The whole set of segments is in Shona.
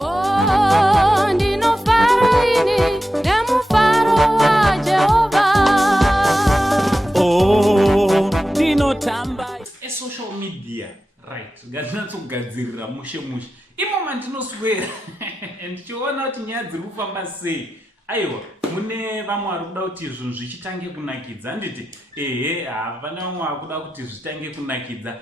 Oh, ndinofara ini nemufaro waJehovha. Oh, ndinotamba social media, right? Gadzirira mushe imo mandinoswera ndichiona kuti nyaya dziri kufamba sei. Aiwa, mune vamwe vari kuda kuti zvinhu zvichitange kunakidza. Handiti hapana vamwe vari kuda kuti zvitange kunakidza.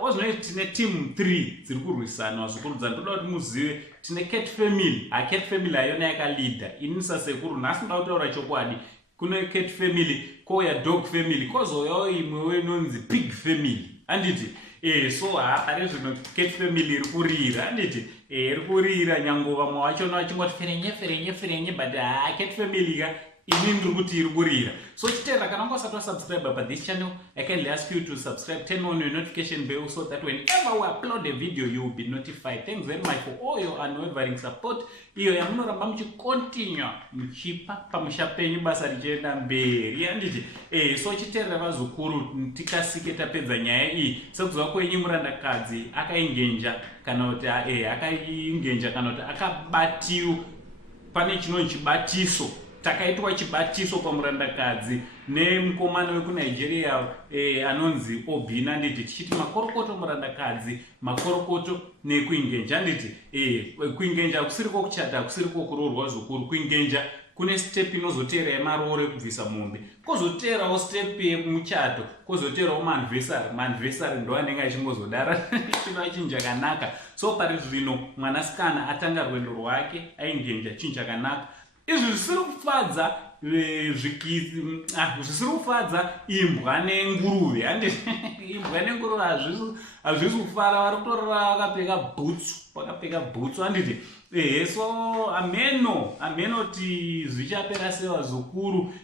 Ozvinoiti tine team 3 dziri kurwisana zvikurudza. Ndoda kuti muzive tine cat family. Cat family hayona yakalidha. Ini sasekuru nhasi ndoda kutaura chokwadi. Kune cat family, kouya dog family, kozouyawo imwewo inonzi pig family. Handiti so pari zvino cat family iri kurira. Handiti iri kurira nyange vamwe vachona vachingoti ferenye but cat family ka ini ndiri kuti iri kurira. So chitera kana ungasati wasubscribe pa this channel, I kindly ask you to subscribe, turn on your notification bell so that whenever we upload a video you will be notified. Thanks very much for all your unwavering support. Iyo yamunoramba muchicontinue muchipa pamusha penyu basa richienda mberi. Handiti so chitera vazukuru tikasike tapedza nyaya iyi sekuziva kwenyu murandakadzi akaingenja kana kuti akaingenja kana kuti akabatiwa pane chinonzi chibatiso. Takaitwa chibatiso pamurandakadzi nemukomana wekuNigeria anonzi Obina. Nditi tichiti makorokoto murandakadzi, makorokoto nekuingenja. Nditi kuingenja kusiriko kuchata, kusiriko kuroorwa zvikuru. Kuingenja kune step inozotera yemarore kubvisa mombe, kozoterawo step yemuchato, kozoterawo manvesari ndo anenge achingozodara chinhu chinhu chakanaka. So pari zvino mwanasikana atanga rwendo rwake aingenja chinhu chakanaka. Izvi zvisiri kufadza zvisiri kufadza imbwa nenguruve. Handiti imbwa nenguruve hazvisi kufara, vari kutorora vakapfeka bhutsu. Handiti so ameno kuti zvichapera sevazukuru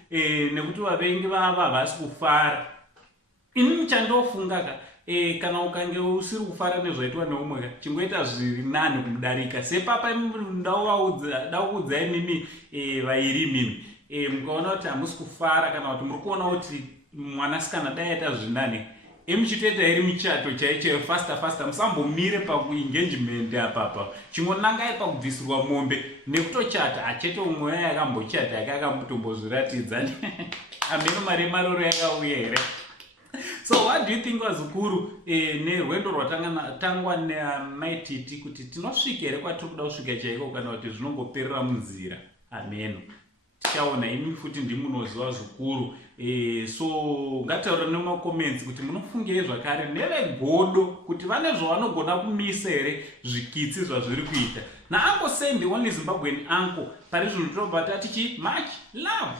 nekuti vavengi vava havasi kufara. Ini chandinofunga kana ukange usiri kufara nezvaitwa neumwe chingoita zviri nani kumudarika. Sepapa ndaudzai mimi vairi mimi mukaona kuti hamusi kufara kana kuti muri kuona kuti mwanasikana dai aita zvinani muchitoita iri michato chaicho fasta musambomire pakuengagement apapa, chingonangai pakubvisirwa mombe nekutochata. Achete umwe yakambochata yakakambotombozviratidza. Ameno mari maroro yakauya here. So what do you think vazukuru nerwendo rwatangwa namaititi kuti tinosvika here kwatiri kuda kusvika chaiko kana kuti zvinongoperera munzira? Ameno tichaona. Imi futi ndimunoziva zvikuru. So ngataura nemakoments kuti munofungei zvakare nevegodo kuti vane zvavanogona kumisa here zvikitsi zvazviri kuita. naAnko Sendi only Zimbabwean uncle pari zvino tobata tichi much love.